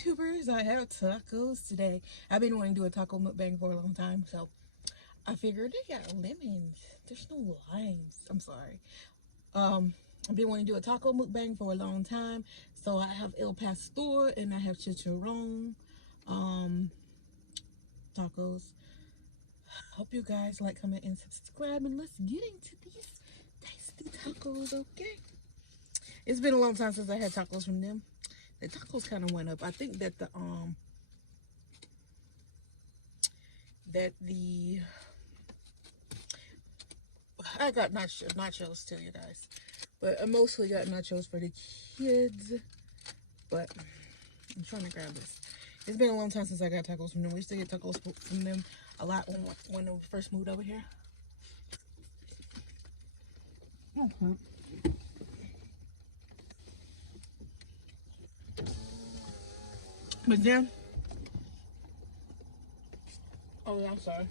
YouTubers, I have tacos today. I've been wanting to do a taco mukbang for a long time, so I figured they got lemons. There's no limes. I'm sorry. I've been wanting to do a taco mukbang for a long time, so I have El Pastor and I have chicharron tacos. Hope you guys like, comment, and subscribe, and let's get into these tasty tacos, okay? It's been a long time since I had tacos from them. The tacos kind of went up. I think that I got nachos too, you guys, but I mostly got nachos for the kids. But I'm trying to grab this. It's been a long time since I got tacos from them. We used to get tacos from them a lot when we first moved over here. But then, oh yeah, I'm sorry.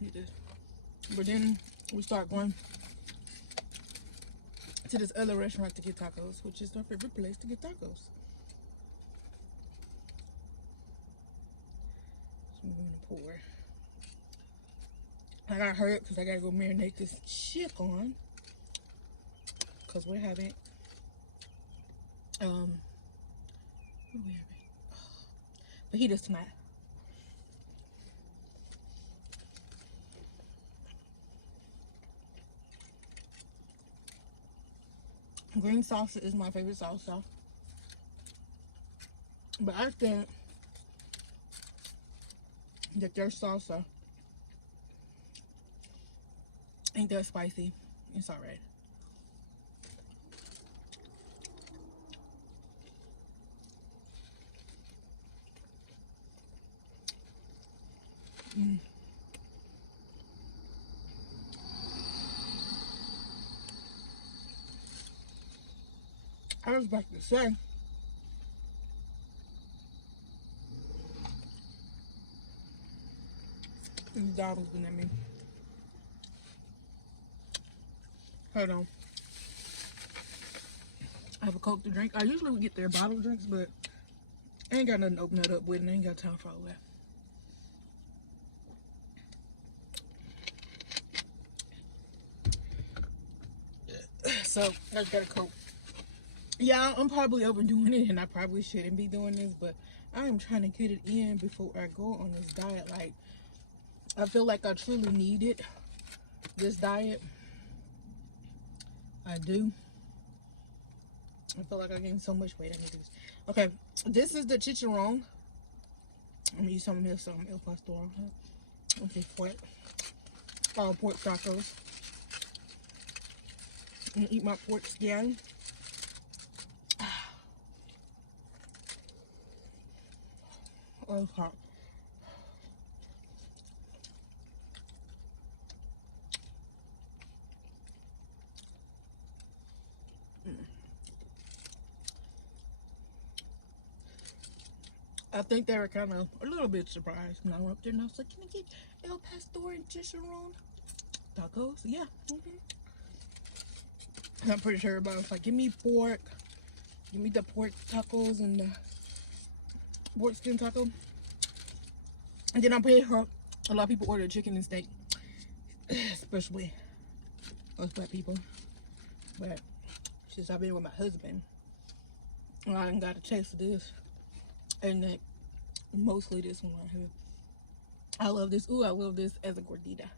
Need this. But then we start going to this other restaurant to get tacos, which is our favorite place to get tacos. So I'm gonna pour. I got hurt because I gotta go marinate this chicken because we're having what are we having? Fajitas tonight. Green salsa is my favorite salsa, but I think that their salsa ain't that spicy. It's alright. I was about to say, this dog was looking at me. Hold on. I have a Coke to drink. I usually would get their bottled drinks, but I ain't got nothing to open that up with, and I ain't got time for all that. So I just got a Coke. Yeah, I'm probably overdoing it, and I probably shouldn't be doing this, but I am trying to get it in before I go on this diet. Like, I feel like I truly needed this diet. I do. I feel like I gained so much weight. I need this. Okay, this is the chicharron. I'm gonna use some of this El Pastor. Okay, pork tacos. I'm gonna eat my pork skin. Oh, it's hot. I think they were kind of a little bit surprised when I went up there and I was like, "Can I get El Pastor and chicharron tacos?" Yeah. I'm pretty sure everybody was like, "Give me pork. Give me the pork tacos and the pork skin taco." And then I paid her. A lot of people order chicken and steak, especially us black people. But since I've been with my husband, I done got a taste of this, and then mostly this one right here. I love this. Ooh, I love this as a gordita.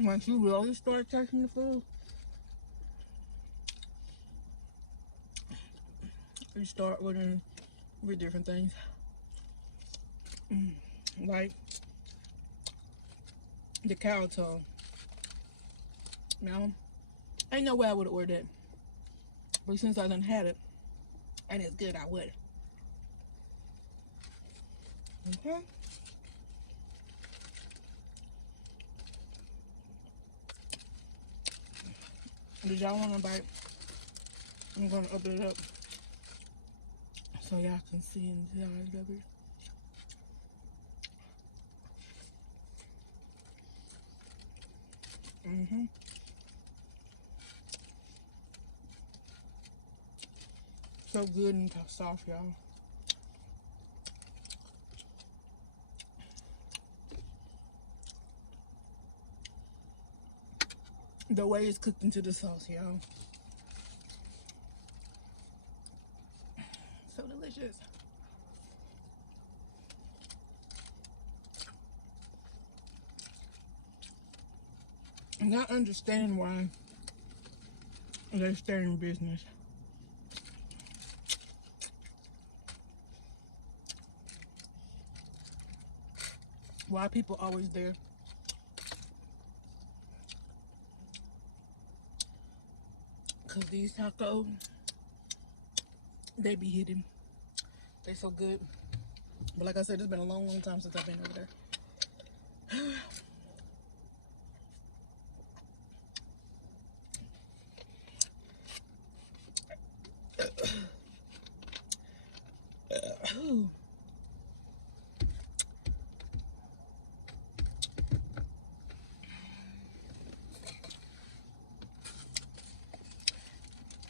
Once you really start tasting the food, you start ordering with different things. Like the cow toe. Now, ain't no way I would have ordered it. But since I done had it, and it's good, I would. Okay. Did y'all want to bite? I'm gonna open it up so y'all can see inside of it. So good and soft, y'all. The way it's cooked into the sauce, y'all. So delicious. I'm not understanding why they stay in business. Why people always there? Cause these tacos, they be hidden. They so good. But like I said, it's been a long, long time since I've been over there.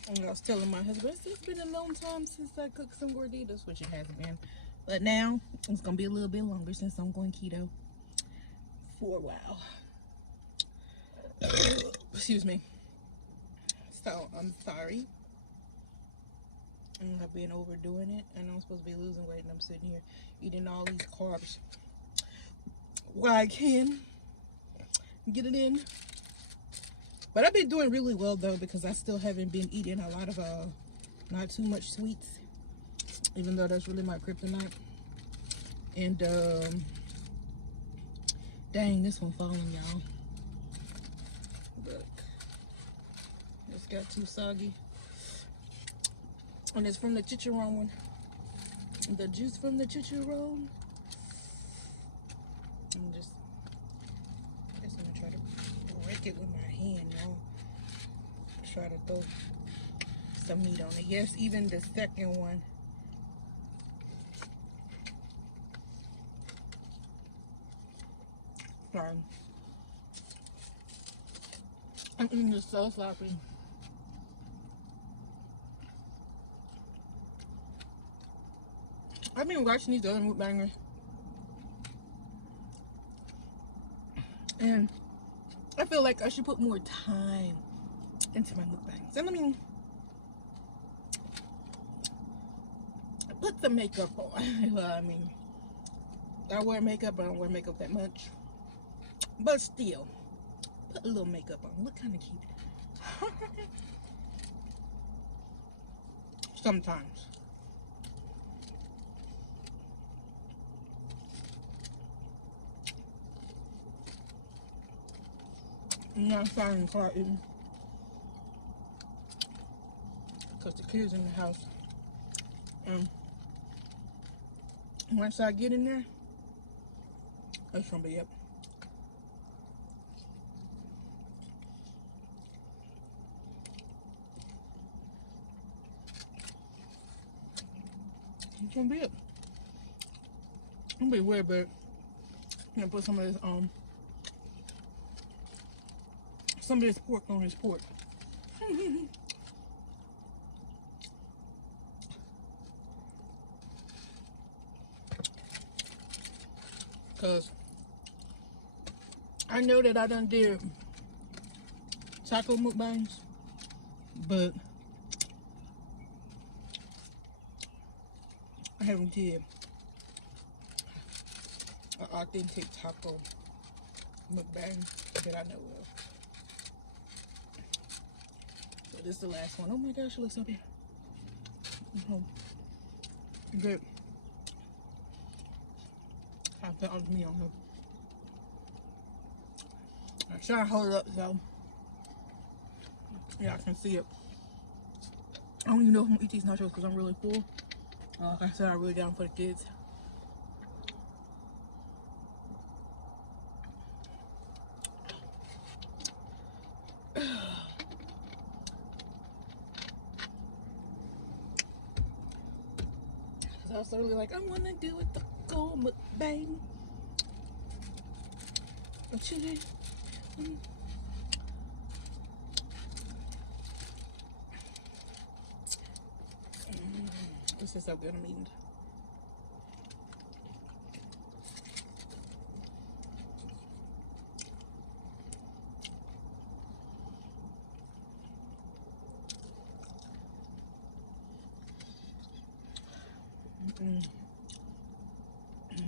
And I was telling my husband, it's been a long time since I cooked some gorditas, which it hasn't been. But now, it's going to be a little bit longer since I'm going keto for a while. Excuse me. So, I'm sorry. I've been overdoing it, and I'm supposed to be losing weight, and I'm sitting here eating all these carbs where I can get it in. But I've been doing really well, though, because I still haven't been eating a lot of, not too much sweets, even though that's really my kryptonite. And, dang, this one falling, y'all. Look. It's got too soggy. And it's from the chicharron one. The juice from the chicharron. I'm just gonna try to break it with my hand, y'all. Try to throw some meat on it. Yes, even the second one. Sorry. I'm eating this so sloppy. I've been watching these other mukbangers, and I feel like I should put more time into my mukbangs. And I mean, put some makeup on. Well, I mean, I wear makeup, but I don't wear makeup that much. But still, put a little makeup on. Look kind of cute. Sometimes. I'm not starting in the car eating because the kids in the house. Once I get in there, that's gonna be it. It's gonna be it. It's gonna be weird, but I'm gonna put some of this pork on his pork. Cause I know that I done did taco mukbangs, but I haven't did an authentic taco mukbang that I know of. So this is the last one. Oh my gosh, it looks so big. Good. I found me on her. I'm trying to hold it up so yeah, I can see it. I don't even know if I'm gonna eat these nachos because I'm really full. Like I said, I'm really down for the kids. I was really like, I want to do a taco mukbang. Chili. This is so good. I'm eating.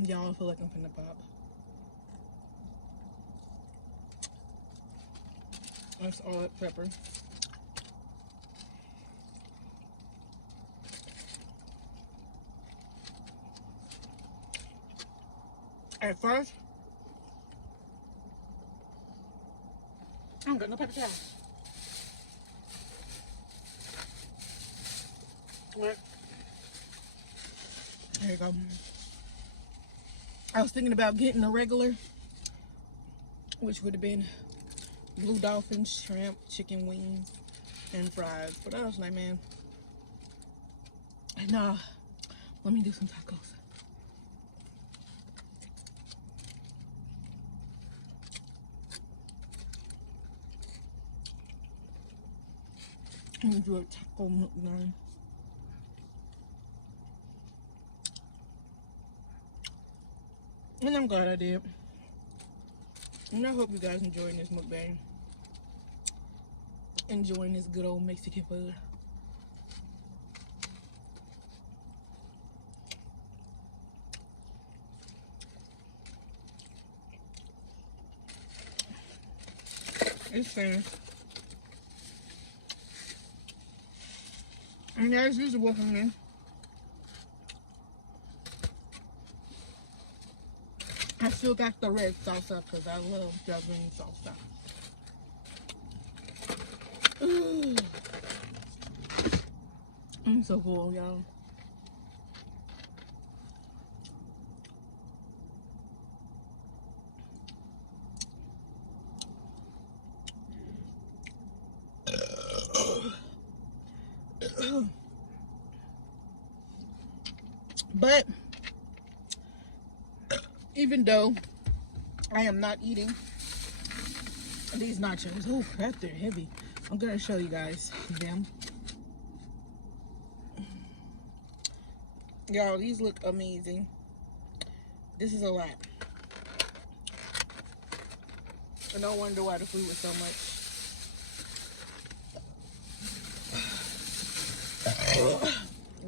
Y'all feel like I'm finna pop. That's all that pepper. At first, I don't got no paper towel. What? There you go. I was thinking about getting a regular, which would have been blue dolphin, shrimp, chicken wings, and fries. But I was like, man, nah, let me do some tacos. I'm gonna do a taco mukbang. And I'm glad I did. And I hope you guys enjoying this mukbang. Enjoying this good old Mexican food. It's finished. And as usual for me, I still got the red salsa because I love the green salsa. Ooh. I'm so full, y'all. But even though I am not eating these nachos, oh crap, they're heavy. I'm gonna show you guys them. Y'all, these look amazing. This is a lot. I don't wonder why the food was so much.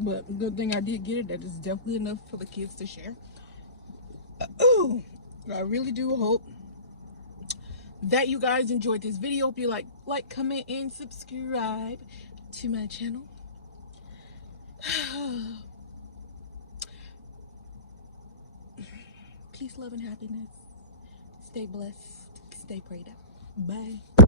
But good thing I did get it. That is definitely enough for the kids to share. Ooh, I really do hope that you guys enjoyed this video. Hope you like, comment, and subscribe to my channel. Peace, love, and happiness. Stay blessed. Stay prayed up. Bye.